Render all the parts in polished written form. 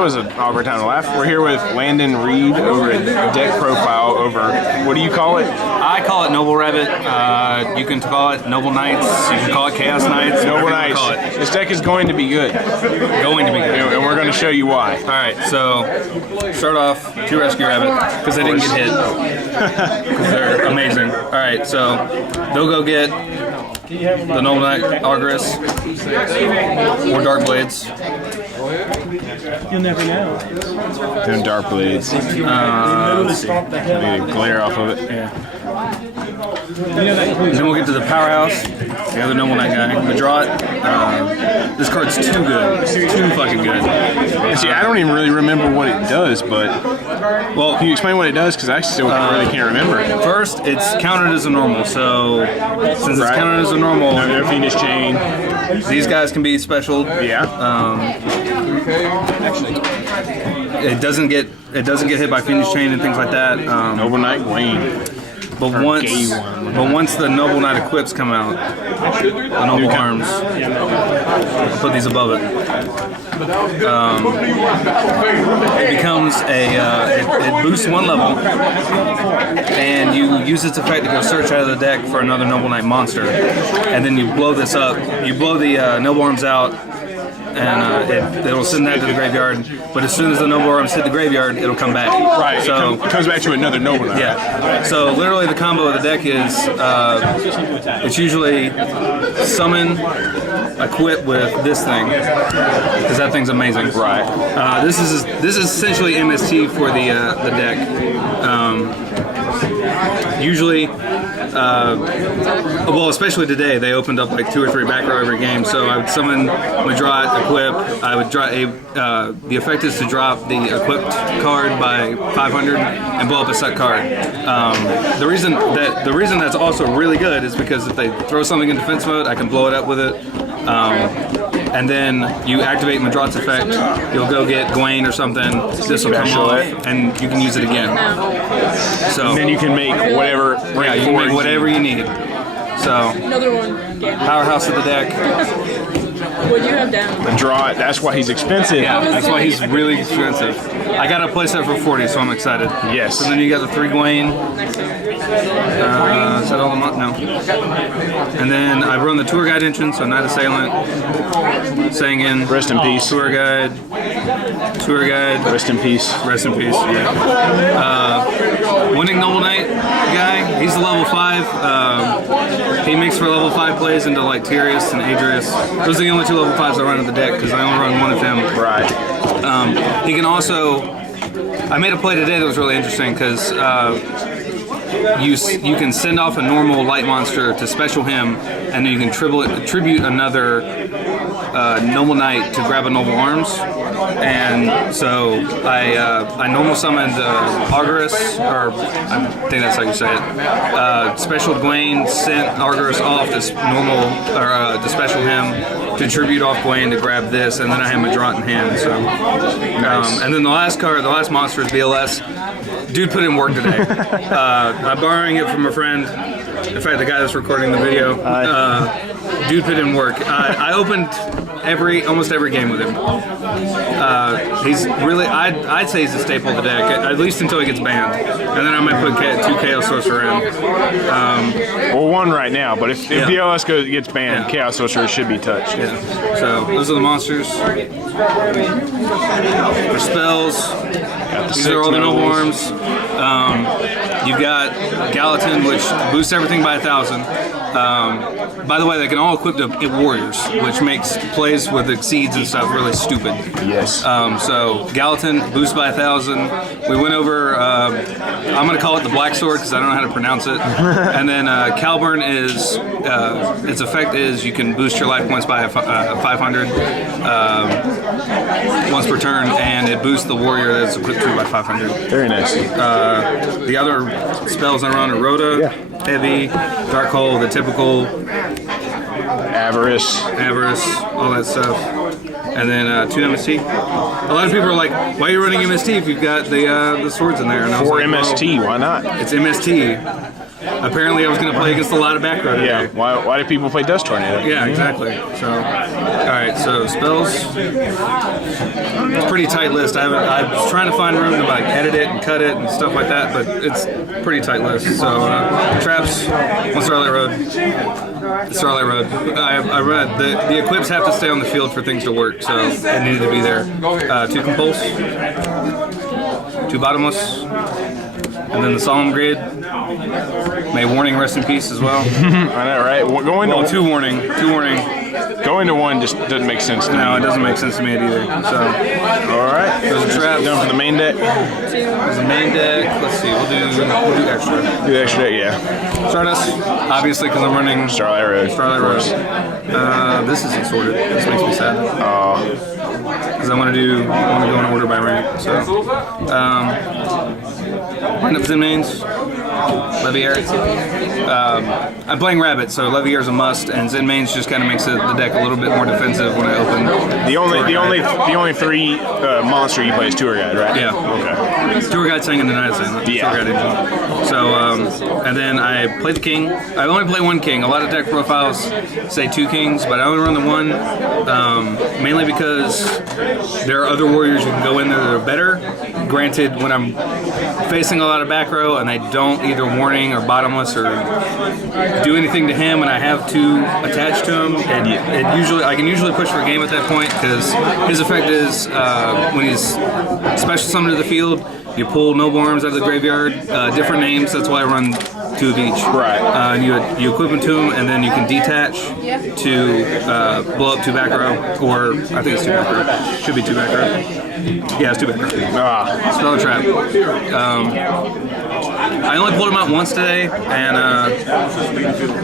that was an awkward time to laugh. We're here with Landon Reed over at Deck Profile over, what do you call it? I call it Noble Rabbit. You can call it Noble Knights. You can call it Chaos Knights. Noble Knights. This deck is going to be good. Going to be good. And we're going to show you why. All right, so start off 2 Rescue Rabbit because they didn't get hit. Because they're amazing. All right, so they'll go get the Noble Knight Argus or Dark Blades. You'll never know. Doing Dark Blades. Let's see. Maybe glare off of it. Yeah. And then we'll get to the Powerhouse, the other Noble Knight guy. The Draw It. This card's too good. Too fucking good. See, I don't even really remember what it does, but... Well, can you explain what it does? Because I still really can't remember. First, it's counted as a normal, so since it's counted as a normal... No Fiendish Chain. These guys can be special. Yeah. It doesn't get hit by Fiendish Chain and things like that. Noble Knight Wayne. But once the Noble Knight equips come out, the Noble Arms, I'll put these above it. It becomes it boosts 1 level, and you use its effect to go search out of the deck for another Noble Knight monster, and then you blow this up. You blow the Noble Arms out, and it'll send that to the graveyard. But as soon as the Noble Arms hit the graveyard, it'll come back. Right. So it comes back to another Noble Knight. Yeah. So literally, the combo of the deck is it's usually summon, equip with this thing because that thing's amazing. Right. This is essentially MST for the deck. Usually. Well, especially today, they opened up like 2 or 3 back row every game. So I would summon Madrat, equip. I would draw the effect is to drop the equipped card by 500 and blow up a set card. The reason that's also really good is because if they throw something in defense mode, I can blow it up with it. And then you activate Madrat's effect. You'll go get Gwaine or something. This will come off, and you can use it again. So and then you can make whatever. Yeah, you can make whatever you need. So another one. Powerhouse of the deck. What do you have down? The Draw It. That's why he's expensive. Yeah, that's why he's really expensive. I got a playset for 40, so I'm excited. Yes. So then you got the 3 Gwaine. Is that all the month? No. And then I run the tour guide entrance, so Night Assailant, Sangin, Rest in peace. Tour guide, Rest in peace. Rest in peace. Yeah. Winning Noble Knight guy, he's a level 5. He makes for level 5 plays into like Tyrius and Adrius. Those are the only 2 level 5s I run in the deck because I only run 1 of him. Right. He can also. I made a play today that was really interesting because. You can send off a normal light monster to special him, and then you can tribute another Noble Knight to grab a Noble Arms. And so I normal summoned Argus, or I think that's how you say it. Special Gwaine, sent Argus off to normal or to special him to tribute off Gwaine to grab this, and then I have Madrat in hand. So, and then the last monster is BLS. Dude put in work today. I'm borrowing it from a friend. In fact, the guy that's recording the video. Dude put in work. I opened almost every game with him. He's really, I'd say he's a staple of the deck, at least until he gets banned. And then I might put 2 Chaos Sorcerer in. Well, 1 right now, but if BLS gets banned, Chaos Sorcerer should be touched. Yeah. So those are the monsters. For spells, these are all the Noble Arms. You've got Gallatin, which boosts everything by 1,000. By the way, they can all equip to Warriors, which makes plays with Exceeds and stuff really stupid. Yes. So Gallatin boosts by 1,000. We went over. I'm going to call it the Black Sword because I don't know how to pronounce it. And then Calburn is its effect is you can boost your life points by 500 once per turn, and it boosts the warrior that's equipped to by 500. Very nice. The other spells I run are Rhoda, Heavy, Dark Hole, the typical Avarice, all that stuff. And then 2 MST. A lot of people are like, why are you running MST if you've got the swords in there? And I was 4 like, MST, why not? It's MST. apparently I was going to play against a lot of back row today. Yeah. Why do people play Dust Tornado? Yeah, exactly. So, all right. So spells, it's a pretty tight list. I was trying to find room to like edit it and cut it and stuff like that, but it's a pretty tight list. So traps, one Starlight Road. Starlight Road. I read the equips have to stay on the field for things to work, so it needed to be there. 2 Compulse, 2 Bottomless, and then the Solemn Grid. May Warning rest in peace as well. I know, right? Well, 2 Warning. Going to 1 just doesn't make sense to me. No, it doesn't make sense to me either. So, all right. Those are traps. Done for the main deck. There's the main deck. Let's see. We'll do extra. Do the extra deck, yeah. Stardust, obviously, because I'm running Starlight Road. Starlight Road. This isn't sorted. This makes me sad. Because I want to go in order by rank. So, wind up Zen mains. Leviair. I'm playing Rabbit, so Leviair is a must, and Zen mains just kind of makes the deck a little bit more defensive when I open. The only 3 monster you play is Tour Guide, right? Yeah. Okay. Tour Guide sang and denied sang. Yeah. Tour Guide engine. So, and then I play the King. I only play 1 King. A lot of deck profiles say 2 Kings, but I only run the 1, mainly because there are other warriors who can go in there that are better. Granted, when I'm facing a lot of back row and I don't either Warning or Bottomless or do anything to him, and I have 2 attached to him, and I can usually push for a game at that point, because his effect is when he's special summoned to the field, you pull Noble Arms out of the graveyard, different names. That's why I run 2 of each. Right. And you equip them to him, and then you can detach to blow up 2 back row, or I think it's 2 back row. Should be 2 back row. Yeah, it's 2 back row. Spell a trap. I only pulled him out once today, and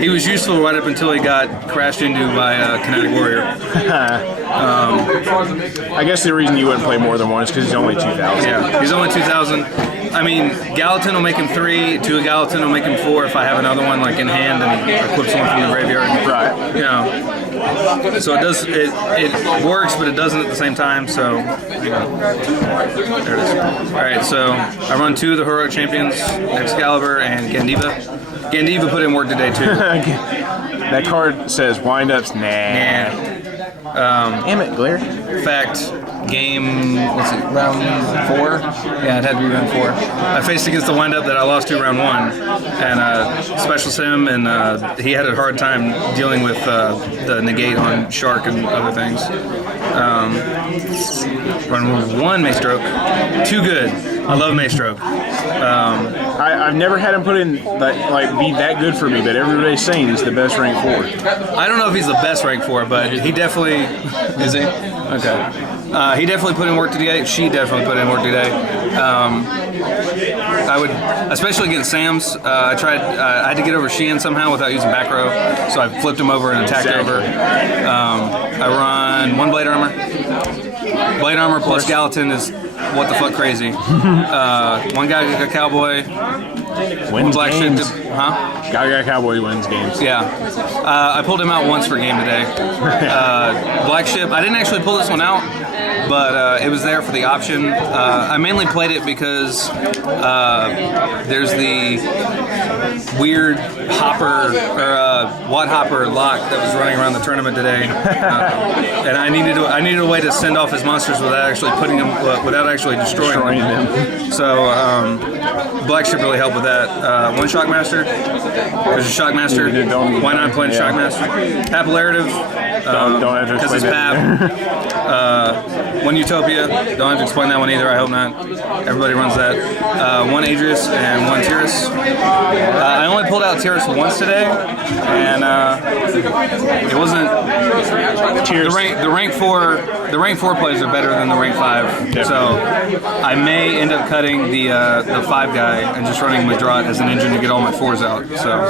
he was useful right up until he got crashed into by Kinetic Warrior. I guess the reason you wouldn't play more than 1 is because he's only 2,000. Yeah, he's only 2,000. I mean, Gallatin will make him 3, 2 of Gallatin will make him 4 if I have another one like in hand and equips one from the graveyard. Right. You know. So it works, but it doesn't at the same time. So there it is. All right, so I run 2 of the Heroic Champions, Excalibur and Gandiva. Gandiva put in work today too. That card says wind-ups. Nah. Damn it, Glare. Fact, game, round 4? Yeah, it had to be round 4. I faced against the wind-up that I lost to round 1, and special sim, and he had a hard time dealing with the negate on Shark and other things. Run 1 Maestroke. Too good. I love Maestroke. I've never had him put in be that good for me, but everybody's saying he's the best rank 4. I don't know if he's the best rank 4, but he definitely is. He? Okay. He definitely put in work today. She definitely put in work today. I would, especially against Sam's. I had to get over Sheehan somehow without using back row, so I flipped him over and attacked over. I run 1 Blade Armor. Blade Armor plus Gallatin is what the fuck crazy. 1 guy Cowboy. Wins Black games. Guy Cowboy wins games. Yeah. I pulled him out once for game today. Black Ship. I didn't actually pull this one out, but it was there for the option. I mainly played it because there's the weird hopper or wad hopper lock that was running around the tournament today, and I needed a way to send off his monsters without actually putting them, without actually destroying them. So Black Ship really helped with that. 1 Shockmaster. There's a Shockmaster. Why not playing Shockmaster? Papillarative. Don't have to because it's Pap. 1 Utopia. Don't have to explain that one either. I hope not. Everybody runs that. 1 Adrius and 1 Tyrus. I only pulled out Tyrus once today, and it wasn't. The rank 4 plays are better than the rank 5. So I may end up cutting the 5 guy and just running Madrat as an engine to get all my 4s out. So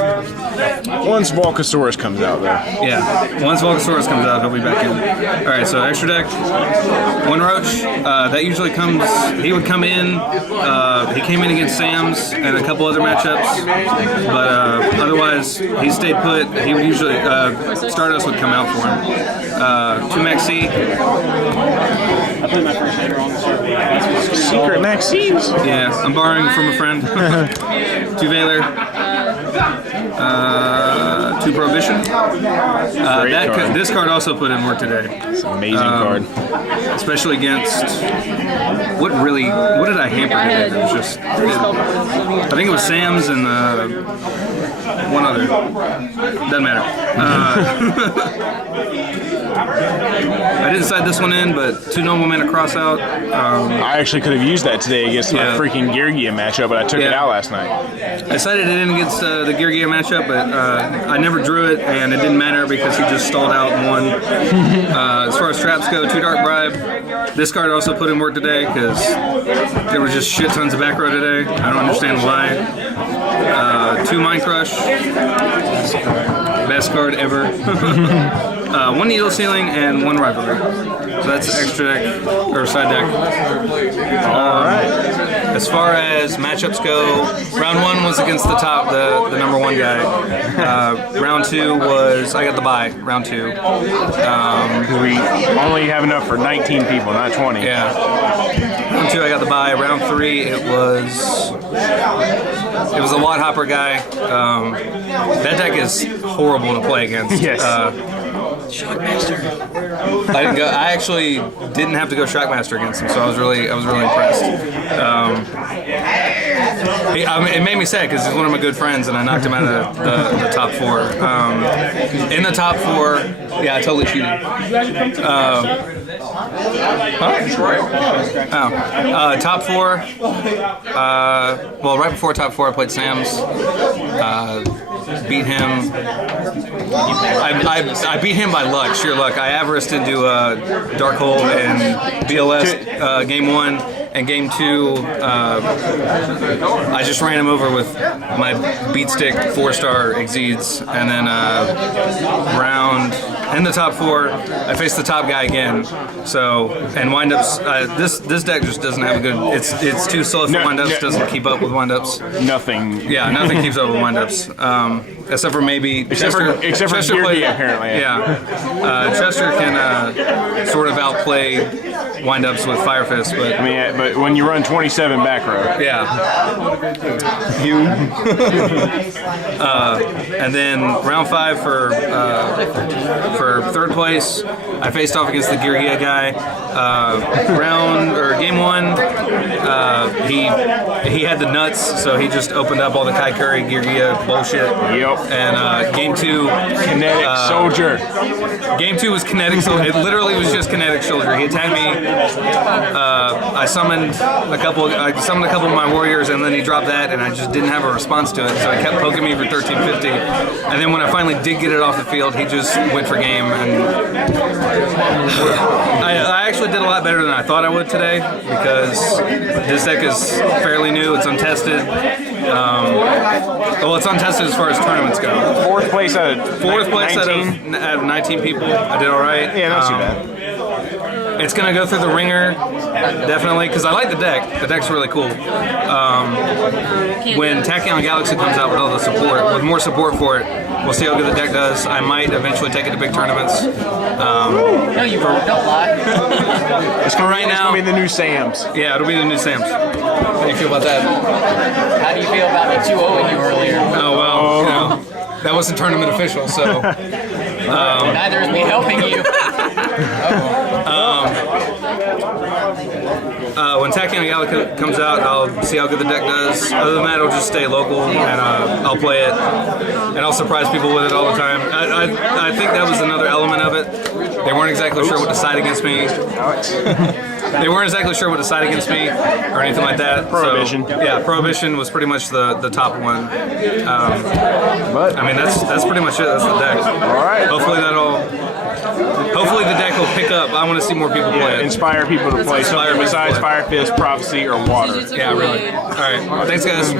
once Volcasaurus comes out, though. Yeah, once Volcasaurus comes out, he'll be back in. All right, so extra deck, 1 Roach. That usually comes. He would come in. He came in against Sam's and a couple other matchups, but otherwise he stayed put. He would usually Stardust would come out for him. 2 Maxi. I played my first ever on the server. Secret Maxis. Yeah, I'm borrowing from a friend. 2 Valor. 2 Prohibition. Great card. This card also put in work today. It's an amazing card. Especially against what did I hamper today? It was just I think it was Sam's and one other. Doesn't matter. I didn't side this one in, but 2 normal mana cross out. I actually could have used that today against my freaking Geargia matchup, but I took it out last night. I sided it in against the Geargia matchup, but I never drew it, and it didn't matter because he just stalled out and won. As far as traps go, 2 Dark Bribe. This card also put in work today because there was just shit tons of back row today. I don't understand why. 2 Mind Crush. Best card ever. 1 Needle Ceiling and 1 Rivalry. So that's extra deck, or side deck. Alright. As far as matchups go, round 1 was against the top, the number 1 guy. Round 2 was, I got the bye, round 2. We only have enough for 19 people, not 20. Yeah. Round 2 I got the bye. Round 3 it was a Wad Hopper guy. That deck is horrible to play against. Yes. I actually didn't have to go Shockmaster against him, so I was really impressed. It made me sad because he's one of my good friends, and I knocked him out of the top 4. In the top 4, yeah, I totally cheated. Top 4. Well, right before top 4, I played Sam's. Beat him. I beat him by luck, sheer luck. I averaged into Darkhold and BLS game 1, and game 2 I just ran him over with my beat stick 4-star exceeds, and then in the top 4 I faced the top guy again. So, and windups, this deck just doesn't have a good, it's too slow for windups, doesn't keep up with windups. Nothing. Yeah, nothing keeps up with windups. Except for maybe Chester. Except for Geargia, apparently. Yeah. Chester can sort of outplay windups with Fire Fist, but I mean, but when you run 27 back row. yeah. And then round 5 for 3rd place, I faced off against the Geargia guy. Game 1, he had the nuts, so he just opened up all the Kai Curry Geargia bullshit. Yep. And game 2, Kinetic Soldier. Game 2 was Kinetic Soldier. It literally was just Kinetic Soldier. He attacked me. I summoned a couple of my warriors, and then he dropped that, and I just didn't have a response to it. So he kept poking me for 1350. And then when I finally did get it off the field, he just went for game. And I actually did a lot better than I thought I would today because this deck is fairly new. It's untested. Well, it's untested as far as tournaments go. 4th place out of 19? Out of 19 people. I did all right. Yeah, not too bad. It's going to go through the ringer, definitely, because I like the deck. The deck's really cool. When Tachyon Galaxy comes out with all the support, with more support for it, we'll see how good the deck does. I might eventually take it to big tournaments. No, you won't. Don't lie. It's gonna right now be the new Sam's. Yeah, it'll be the new Sam's. How do you feel about that? How do you feel about me 2-0ing you earlier? Oh, well, you know, that wasn't tournament official, so. Neither is me helping you. When Tachyon Galaxy comes out, I'll see how good the deck does. Other than that, it'll just stay local, and I'll play it, and I'll surprise people with it all the time. I think that was another element of it. They weren't exactly sure what to side against me. They weren't exactly sure what to side against me or anything like that. Prohibition. So, yeah, Prohibition was pretty much the top one. But I mean, that's pretty much it. That's the deck. all right. Hopefully the deck will pick up. I want to see more people play it. Inspire people to play something besides Fire Fist, Prophecy, or Water. Yeah, really. All right. Thanks, guys.